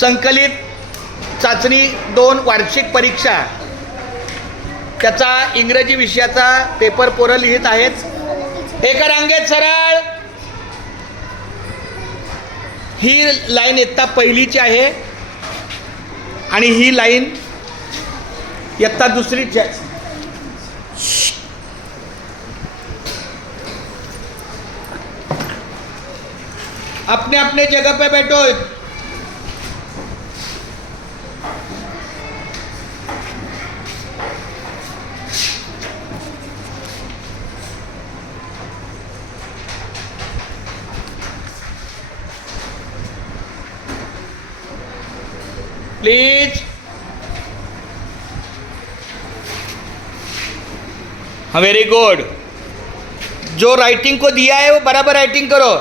संकलित चाचणी 2 वार्षिक परीक्षा त्याचा इंग्रजी विषयाचा पेपर पोरं लिहित आहेत। एका रांगेत सरळ। ही लाईन इयत्ता पहिलीची आहे आणि ही लाईन इयत्ता दुसरीची आहे। अपने अपने जगह पे बैठो। प्लीज। हाँ, वेरी गुड। जो राइटिंग को दिया है वो बराबर राइटिंग करो।